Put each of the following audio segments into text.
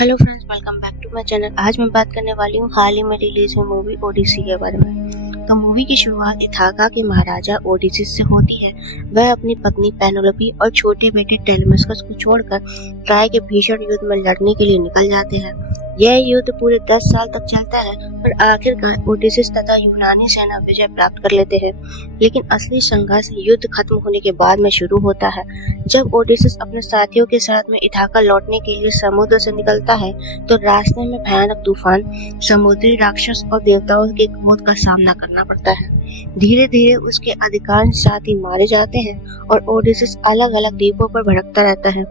Hello friends, welcome back to my channel. आज मैं बात करने वाली हूँ हाल ही में रिलीज हुई मूवी ओडिसी के बारे में। तो मूवी की शुरुआत इथाका के महाराजा ओडिसिस से होती है। वह अपनी पत्नी पेनेलोपी और छोटे बेटे टेलेमाकस को छोड़कर ट्राय के भीषण युद्ध में लड़ने के लिए निकल जाते हैं। यह युद्ध पूरे 10 साल तक चलता है और आखिरकार ओडिसिस तथा यूनानी सेना विजय प्राप्त कर लेते हैं। लेकिन असली संघर्ष युद्ध खत्म होने के बाद में शुरू होता है। जब ओडिसिस अपने साथियों के साथ में इथाका लौटने के लिए समुद्र से निकलता है तो रास्ते में भयानक तूफान, समुद्री राक्षस और देवताओं के क्रोध का सामना करना पड़ता है। धीरे धीरे उसके अधिकांश साथी मारे जाते हैं और ओडिसिस अलग अलग द्वीपों पर भटकता रहता है।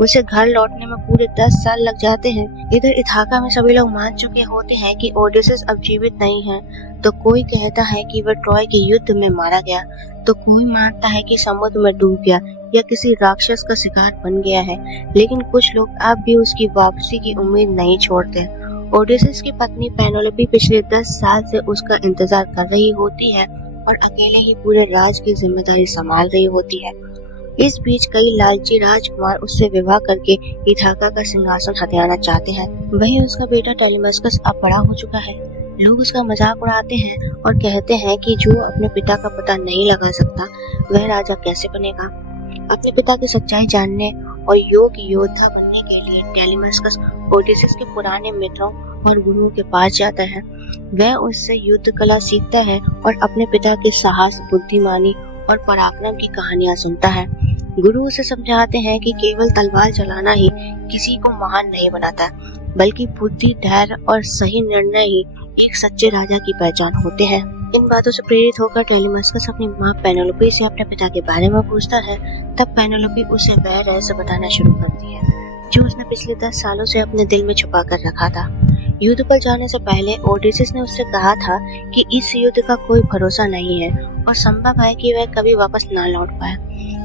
उसे घर लौटने में पूरे 10 साल लग जाते हैं। इधर इथाका में सभी लोग मान चुके होते हैं कि ओडिसिस अब जीवित नहीं है। तो कोई कहता है कि वह ट्रॉय के युद्ध में मारा गया, तो कोई मानता है कि समुद्र में डूब गया या किसी राक्षस का शिकार बन गया है। लेकिन कुछ लोग अब भी उसकी वापसी की उम्मीद नहीं छोड़ते। ओडिसिस की पत्नी पेनेलोपी पिछले 10 साल से उसका इंतजार कर रही होती है और अकेले ही पूरे राज की जिम्मेदारी संभाल रही होती है। इस बीच कई लालची राजकुमार उससे विवाह करके इथाका का सिंहासन हथियाना चाहते हैं। वहीं उसका बेटा टेलेमाकस अब बड़ा हो चुका है। लोग उसका मजाक उड़ाते हैं और कहते हैं कि जो अपने पिता का पता नहीं लगा सकता वह राजा कैसे बनेगा। अपने पिता की सच्चाई जानने और योद्धा बनने के लिए टेलेमाकस ओडिसिस के पुराने मित्रों और गुरुओं के पास जाता है। वह उससे युद्ध कला सीखता है और अपने पिता के साहस, बुद्धिमानी और पराक्रम की कहानियां सुनता है। गुरु उसे समझाते हैं कि केवल तलवार चलाना ही किसी को महान नहीं बनाता, बल्कि बुद्धि, धैर्य और सही निर्णय ही एक सच्चे राजा की पहचान होते हैं। इन बातों से प्रेरित होकर टेलेमाकस अपनी माँ पेनेलोपी से अपने पिता के बारे में पूछता है। तब पेनेलोपी उसे वह रहस्य बताना शुरू करती है जो उसने पिछले 10 सालों से अपने दिल में छुपा कर रखा था। युद्ध पर जाने से पहले ओडिसिस ने उससे कहा था कि इस युद्ध का कोई भरोसा नहीं है और संभव है कि वह कभी वापस ना लौट पाए,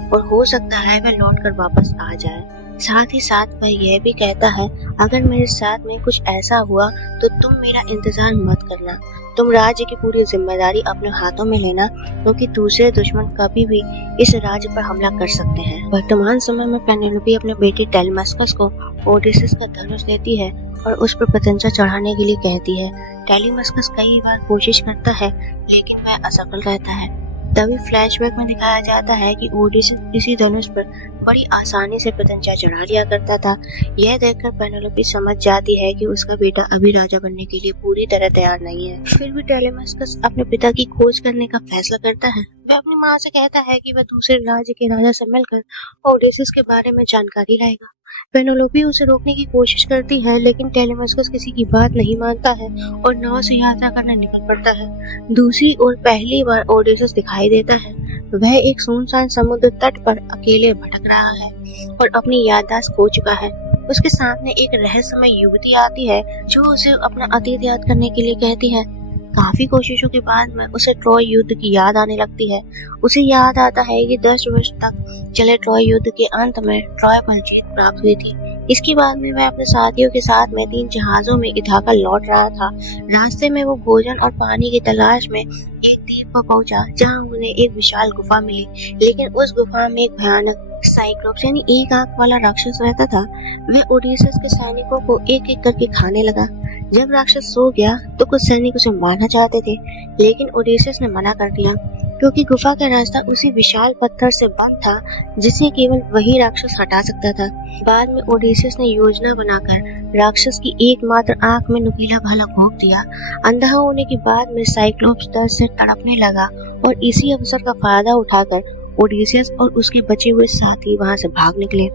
और हो सकता है वह लौटकर वापस आ जाए। साथ ही साथ वह यह भी कहता है, अगर मेरे साथ में कुछ ऐसा हुआ तो तुम मेरा इंतजार मत करना। तुम राज्य की पूरी जिम्मेदारी अपने हाथों में लेना, क्योंकि दूसरे दुश्मन कभी भी इस राज्य पर हमला कर सकते हैं। वर्तमान समय में पेनेलोपी अपने बेटे टेलेमाकस को ओडिसिस का धनुष देती है और उस पर प्रशंसा चढ़ाने के लिए कहती है। टेलेमाकस कई बार कोशिश करता है लेकिन वह असफल रहता है। तभी फ्लैशबैक में दिखाया जाता है कि ओडिसिस इसी धनुष पर बड़ी आसानी से प्रशंसा चढ़ा लिया करता था। यह देखकर पेनेलोपी समझ जाती है कि उसका बेटा अभी राजा बनने के लिए पूरी तरह तैयार नहीं है। फिर भी टेलेमाकस अपने पिता की खोज करने का फैसला करता है। वह अपनी माँ से कहता है कि वह दूसरे राज्य के राजा से मिलकर ओडिसिस के बारे में जानकारी लाएगा। पेनेलोपी उसे रोकने की कोशिश करती है, लेकिन टेलेमाकस किसी की बात नहीं मानता है और नाव से यात्रा करने निकल पड़ता है। दूसरी ओर पहली बार ओडिसिस दिखाई देता है। वह एक सुनसान समुद्र तट पर अकेले भटक रहा है और अपनी याददाश्त खो चुका है। उसके सामने एक रहस्यमय युवती आती है जो उसे अपना अतीत याद करने के लिए कहती है। काफी कोशिशों के बाद में उसे ट्रॉय युद्ध की याद आने लगती है। उसे याद आता है कि 10 वर्ष तक चले ट्रॉय युद्ध के अंत में ट्रॉय पर जीत प्राप्त हुई थी। इसके बाद में वह अपने साथियों के साथ में 3 जहाजों में इथाका लौट रहा था। रास्ते में वो भोजन और पानी की तलाश में एक द्वीप पर पहुंचा जहां उन्हें एक विशाल गुफा मिली। लेकिन उस गुफा में एक भयानक साइक्लोप्स यानी एक आंख वाला राक्षस रहता था। वह ओडिसिस के सैनिकों को एक एक करके खाने लगा। जब राक्षस सो गया तो कुछ सैनिक उसे मारना चाहते थे, लेकिन ओडिसिस ने मना कर दिया, क्योंकि गुफा का रास्ता उसी विशाल पत्थर से बंद था जिसे केवल वही राक्षस हटा सकता था। बाद में ओडिसिस ने योजना बनाकर राक्षस की एकमात्र आंख में नुकीला भाला घोंप दिया। अंधा होने के बाद में साइक्लोप्स दर्द से तड़पने लगा और इसी अवसर का फायदा उठाकर ओडिसियस और उसके बचे हुए साथी वहां से भाग निकले।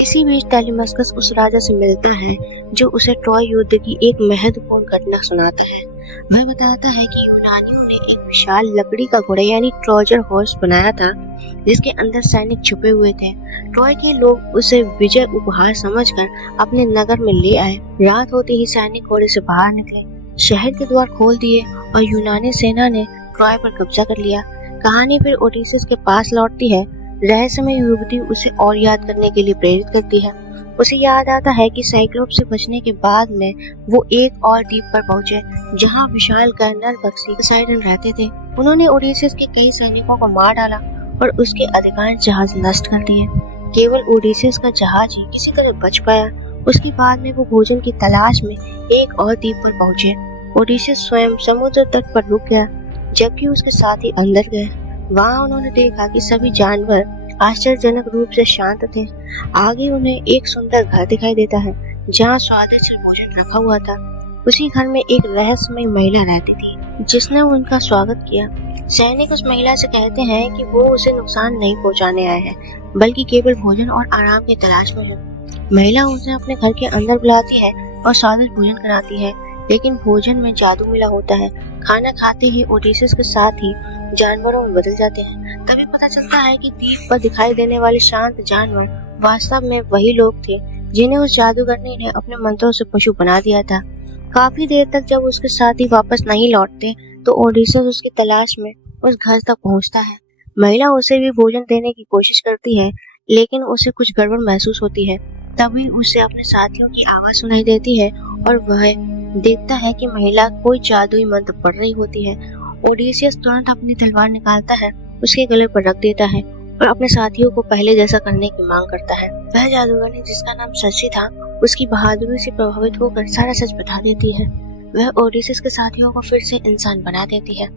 इसी बीच टेलेमाकस उस राजा से मिलता है जो उसे ट्रॉय युद्ध की एक महत्वपूर्ण घटना सुनाता है। वह बताता है कि यूनानियों ने एक विशाल लकड़ी का घोड़ा यानी ट्रोजन हॉर्स बनाया था जिसके अंदर सैनिक छुपे हुए थे। ट्रॉय के लोग उसे विजय उपहार समझकर अपने नगर में ले आए। रात होते ही सैनिक घोड़े से बाहर निकले, शहर के द्वार खोल दिए और यूनानी सेना ने ट्रॉय पर कब्जा कर लिया। कहानी फिर ओडिसिस के पास लौटती है। रहस्यमय युवती उसे और याद करने के लिए प्रेरित करती है। उसे याद आता है कि साइक्लोप्स से बचने के बाद में वो एक और द्वीप पर पहुंचे जहां विशाल कर्नल बक्सी पोसाइडन रहते थे। उन्होंने ओडिसिस के कई सैनिकों को मार डाला और उसके अधिकांश जहाज नष्ट कर दिए। केवल ओडिसिस का जहाज ही किसी तरह बच पाया उसके बाद में वो भोजन की तलाश में एक और द्वीप पर पहुंचे। ओडिसियस स्वयं समुद्र तट पर रुक गया, जबकि उसके साथी अंदर गए। वहां उन्होंने देखा कि सभी जानवर आश्चर्यजनक रूप से शांत थे। आगे उन्हें एक सुंदर घर दिखाई देता है, जहाँ स्वादिष्ट भोजन रखा हुआ था। उसी घर में एक रहस्यमय महिला रहती थी, जिसने उनका स्वागत किया। सैनिक उस महिला से कहते हैं कि वो उसे नुकसान नहीं पहुंचाने आए हैं, बल्कि केवल भोजन और आराम की तलाश में है। महिला उसे अपने घर के अंदर बुलाती है और स्वादिष्ट भोजन कराती है, लेकिन भोजन में जादू मिला होता है। खाना खाते ही ओडिसियस के साथ ही जानवरों में बदल जाते हैं। तभी पता चलता है कि द्वीप पर दिखाई देने वाले शांत जानवर वास्तव में वही लोग थे, जिन्हें उस जादूगरनी ने अपने मंत्रों से पशु बना दिया था। काफी देर तक जब उसके साथी वापस नहीं लौटते, तो ओडिसियस उसकी तलाश में उस घर तक पहुंचता है। महिला उसे भी भोजन देने की कोशिश करती है, लेकिन उसे कुछ गड़बड़ महसूस होती है। तभी उसे अपने साथियों की आवाज सुनाई देती है और वह देखता है कि महिला कोई जादुई मंत्र पढ़ रही होती है। ओडिसियस तुरंत अपनी तलवार निकालता है, उसके गले पर रख देता है और अपने साथियों को पहले जैसा करने की मांग करता है। वह जादूगरनी, जिसका नाम सची था, उसकी बहादुरी से प्रभावित होकर सारा सच बता देती है। वह ओडिसियस के साथियों को फिर से इंसान बना देती है।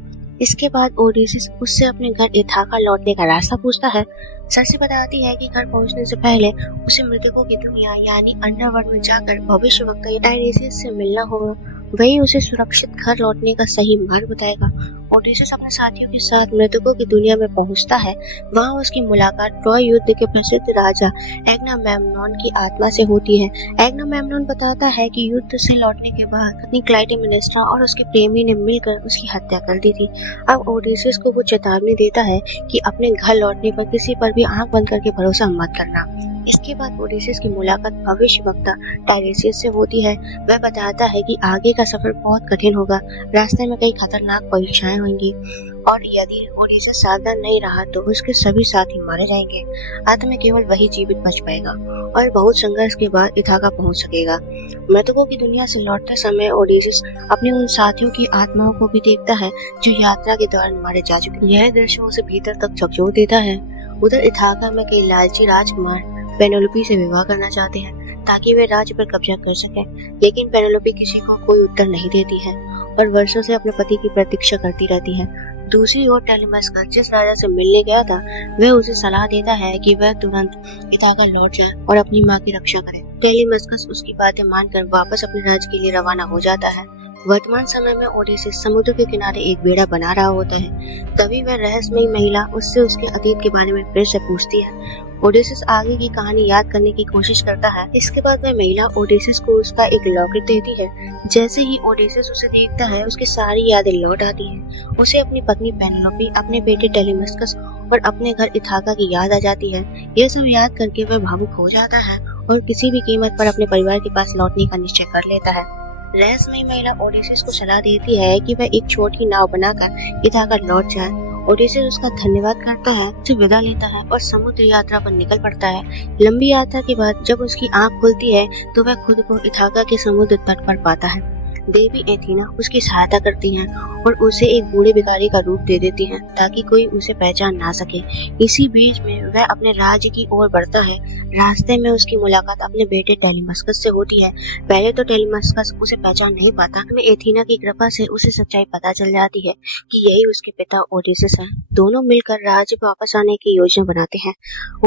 इसके बाद ओडिसियस उससे अपने घर इथाका लौटने का रास्ता पूछता है। सरसी बताती है कि घर पहुंचने से पहले उसे मृतकों की दुनिया यानी अंडरवर्ल्ड में जाकर भविष्यवक्ता टायरेसियस से मिलना होगा। वही उसे सुरक्षित घर लौटने का सही मार्ग बताएगा। ओडिसियस अपने साथियों के साथ मृतकों की दुनिया में पहुंचता है। वहां उसकी मुलाकात ट्रॉय युद्ध के प्रसिद्ध राजा एग्नामेम्नॉन की आत्मा से होती है। एग्नामेम्नॉन बताता है कि युद्ध से लौटने के बाद पत्नी क्लाइटेमेनेस्ट्रा और उसके प्रेमी ने मिलकर उसकी हत्या कर दी थी। अब ओडिसियस को वो चेतावनी देता है कि अपने घर लौटने पर किसी पर भी आंख बंद करके भरोसा मत करना। इसके बाद ओडिसियस की मुलाकात भविष्यवक्ता टायरेसियस से होती है। वह बताता है कि आगे का सफर बहुत कठिन होगा, रास्ते में कई खतरनाक परीक्षाएं होंगी और यदि ओडिसियस सावधान नहीं रहा तो उसके सभी साथी मारे जाएंगे। अंत में केवल वही जीवित बच पाएगा और बहुत संघर्ष के बाद इथाका पहुंच सकेगा। मृतकों की दुनिया से लौटते समय ओडिसियस अपने उन साथियों की आत्माओं को भी देखता है जो यात्रा के दौरान मारे जा चुके। यह दृश्य उसे भीतर तक झकझोर देता है। उधर इथाका में कई लालची राजकुमार पेनेलोपी से विवाह करना चाहते हैं ताकि वे राज्य पर कब्जा कर सकें, लेकिन पेनेलोपी किसी को कोई उत्तर नहीं देती है और वर्षों से अपने पति की प्रतीक्षा करती रहती है। दूसरी ओर टेलीमाकस जिस राजा से मिलने गया था, वह उसे सलाह देता है कि वह तुरंत इथाका लौट जाए और अपनी मां की रक्षा करे। टेलीमाकस उसकी बातें मानकर वापस अपने राज्य के लिए रवाना हो जाता है। वर्तमान समय में ओडिसियस समुद्र के किनारे एक बेड़ा बना रहा होता है। तभी वह रहस्यमयी महिला उससे उसके अतीत के बारे में फिर से पूछती है। ओडिसियस आगे की कहानी याद करने की कोशिश करता है। इसके बाद वह महिला ओडिसियस को उसका एक लॉकेट देती है। जैसे ही ओडिसियस उसे देखता है, उसकी सारी यादें लौट आती हैं। उसे अपनी पत्नी पेनेलोपी, अपने बेटे टेलीमाकस और अपने घर इथाका की याद आ जाती है। यह सब याद करके वह भावुक हो जाता है और किसी भी कीमत पर अपने परिवार के पास लौटने का निश्चय कर लेता है। रहस्यमयी महिला ओडिसियस को सलाह देती है कि वह एक छोटी नाव बनाकर इथाका लौट जाए। ओडिसियस उसका धन्यवाद करता है, उसे विदा लेता है और समुद्र यात्रा पर निकल पड़ता है। लंबी यात्रा के बाद जब उसकी आंख खुलती है तो वह खुद को इथाका के समुद्र तट पर पाता है। देवी एथीना उसकी सहायता करती हैं और उसे एक बूढ़े भिखारी का रूप दे देती हैं ताकि कोई उसे पहचान ना सके। इसी बीच में वह अपने राज्य की ओर बढ़ता है। रास्ते में उसकी मुलाकात अपने बेटे टेलीमाकस से होती है। पहले तो टेलीमाकस उसे पहचान नहीं पाता, में एथीना की कृपा से उसे सच्चाई पता चल जाती है कि यही उसके पिता ओडिसियस हैं। दोनों मिलकर राज्य वापस आने की योजना बनाते हैं।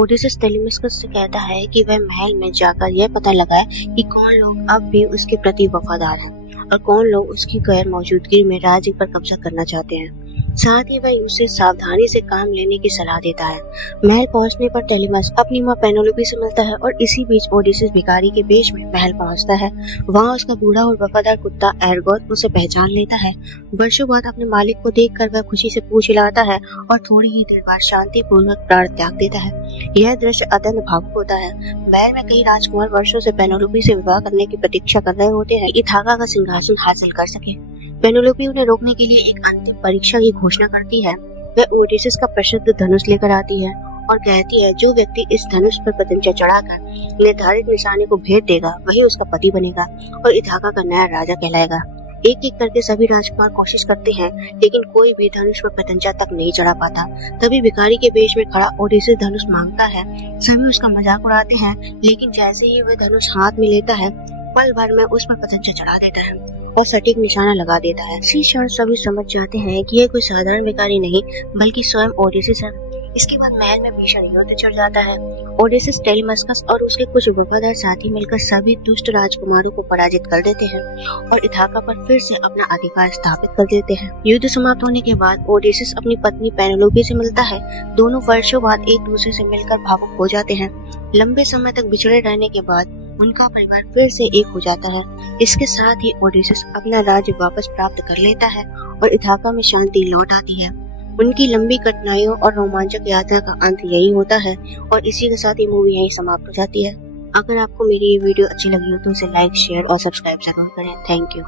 ओडिसियस टेलीमाकस से कहता है कि वह महल में जाकर यह पता लगाए कि कौन लोग अब भी उसके प्रति वफादार हैं और कौन लोग उसकी गैर मौजूदगी में राज्य पर कब्जा करना चाहते हैं। साथ ही वह उसे सावधानी से काम लेने की सलाह देता है। महल पहुंचने पर टेलीमाकस अपनी मां पेनेलोपी से मिलता है और इसी बीच ओडिसियस भिखारी के वेश में महल पहुंचता है। वहां उसका बूढ़ा और वफादार कुत्ता एर्गोस उसे पहचान लेता है। वर्षों बाद अपने मालिक को देखकर वह खुशी से पूछ हिलाता है और थोड़ी ही देर बाद शांति पूर्वक प्राण त्याग देता है। यह दृश्य अत्यंत भावुक होता है। महल में कई राजकुमार वर्षों से पेनेलोपी से विवाह करने की प्रतीक्षा कर रहे होते हैं, इथाका का सिंहासन हासिल कर सके। पेनेलोपी उन्हें रोकने के लिए एक अंतिम परीक्षा की घोषणा करती है। वह ओडिसियस का प्रसिद्ध धनुष लेकर आती है और कहती है जो व्यक्ति इस धनुष पर प्रतिज्ञा चढ़ाकर निर्धारित निशाने को भेद देगा वही उसका पति बनेगा और इथाका का नया राजा कहलाएगा। एक एक करके सभी राजकुमार कोशिश करते हैं, लेकिन कोई भी धनुष पर पतंजा तक नहीं चढ़ा पाता। तभी भिखारी के वेश में खड़ा ओडिसी धनुष मांगता है। सभी उसका मजाक उड़ाते हैं, लेकिन जैसे ही वह धनुष हाथ में लेता है, पल भर में उस पर पतंजा चढ़ा देता है और सटीक निशाना लगा देता है। इसी क्षण सभी समझ जाते हैं कि यह कोई साधारण भिखारी नहीं, बल्कि स्वयं ओडिसिस है। इसके बाद महल में भीषण युद्ध चढ़ जाता है। ओडेसिस, टेलीमस्कस और उसके कुछ वफादार साथी मिलकर सभी दुष्ट राजकुमारों को पराजित कर देते हैं और इथाका पर फिर से अपना अधिकार स्थापित कर देते हैं। युद्ध समाप्त होने के बाद ओडेसिस अपनी पत्नी पेनेलोपी से मिलता है। दोनों वर्षों बाद एक दूसरे से मिलकर भावुक हो जाते हैं। लंबे समय तक बिछड़े रहने के बाद उनका परिवार फिर से एक हो जाता है। इसके साथ ही ओडेसिस अपना राज्य वापस प्राप्त कर लेता है और इथाका में शांति लौट आती है। उनकी लंबी कठिनाइयों और रोमांचक यात्रा का अंत यही होता है और इसी के साथ ये मूवी यहीं समाप्त हो जाती है। अगर आपको मेरी ये वीडियो अच्छी लगी हो तो उसे लाइक, शेयर और सब्सक्राइब जरूर करें। Thank you.